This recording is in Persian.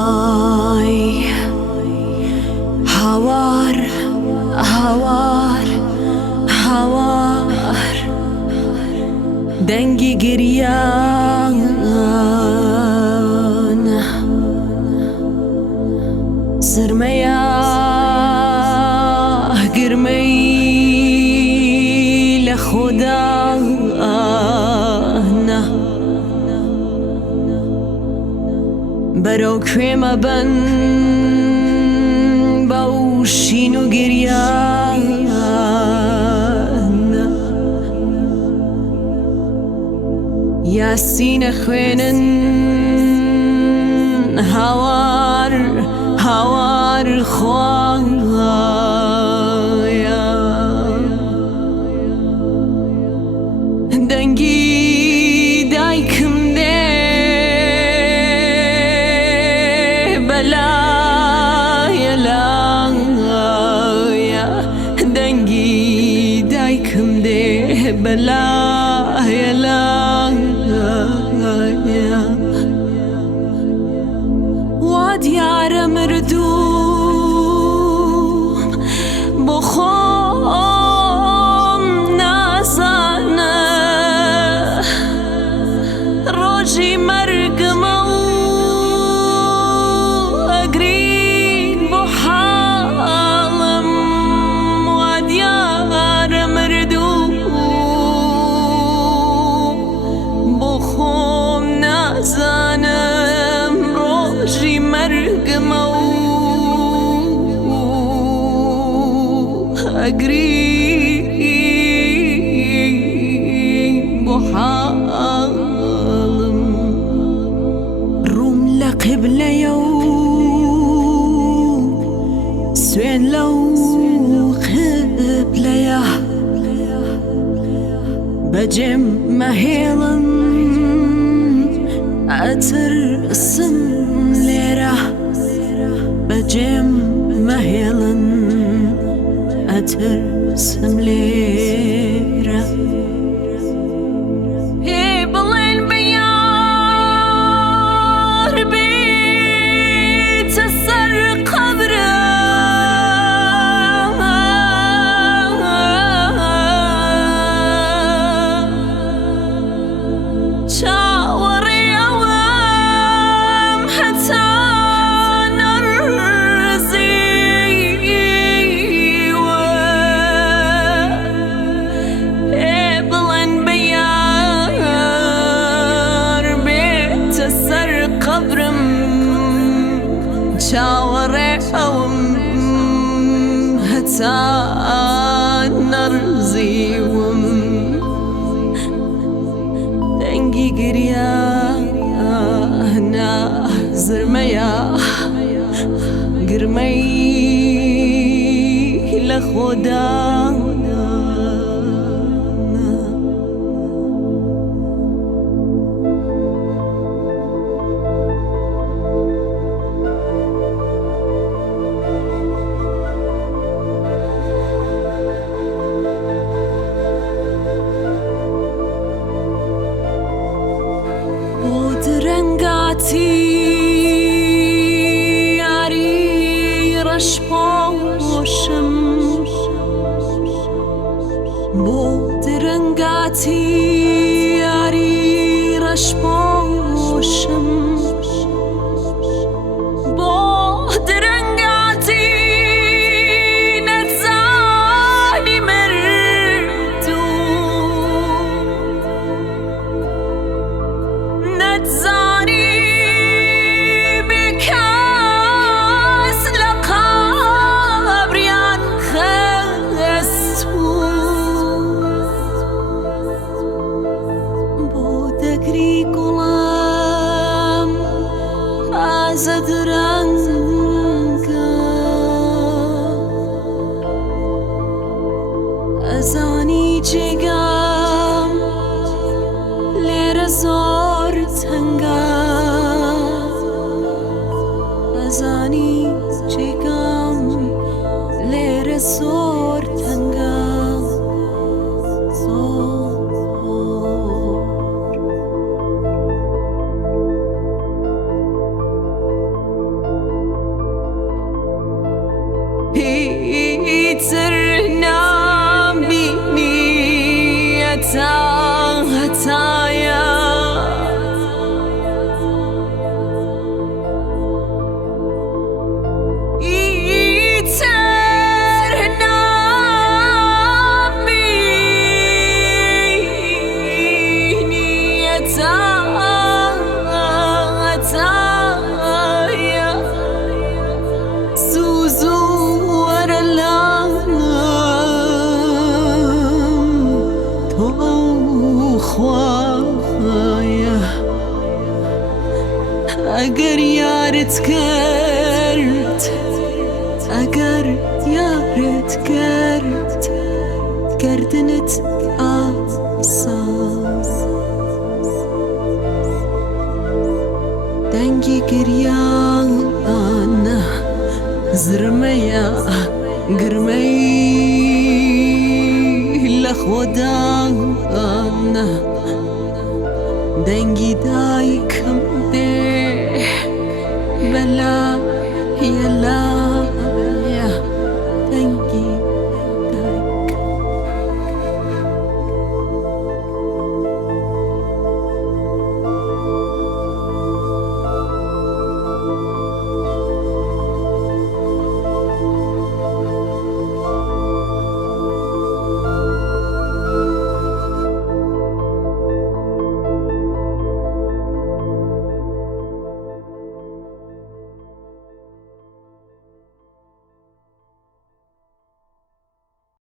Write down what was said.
آی هوار هوار هوار دنگی گریان زرمه گرمی لخدا برو کوێمە بن بەو شین و گریان یاسینە خوێنن هاوار هاوار خۆیە دەنگی دایکم بەلایە لایە دەنگی دایکم دێ بەلایە لایە وا دیارە مردووم بۆ خۆم نازانە ڕۆژی مەرگمە زانم ڕۆژی مەرگمە و ئەگری بۆ حاڵم ڕووم لە قیبلەیە و سوێن لەو قیبلەیە بەجێم مەهێڵن ئەترسم لێرە بەجێم مەهێڵن ئەترسم لێرە هێ بڵێن بە یار بێتە سەر قەبرم چاوەڕێ ئەوم هەتا نەڕزیوم دەنگی گریانە زرمەیە گرمەی لە خۆدا یاری ڕەش پۆشم بۆ درەنگاتی یاری ڕەش پۆشم بۆ درەنگاتی نەزانی مردوو نەزانی ئەزانی جێگام لێرە زۆر تەنگە ئەزانی جێگام لێرە زۆر تەنگە زۆر ئەگەر یارت کرد ئەگەر یارت کرد کردنت ئاسان دەنگی گریانە زرمەیە گرمەی لە خۆدانە دەنگی دایکم بێ بەلا یەلا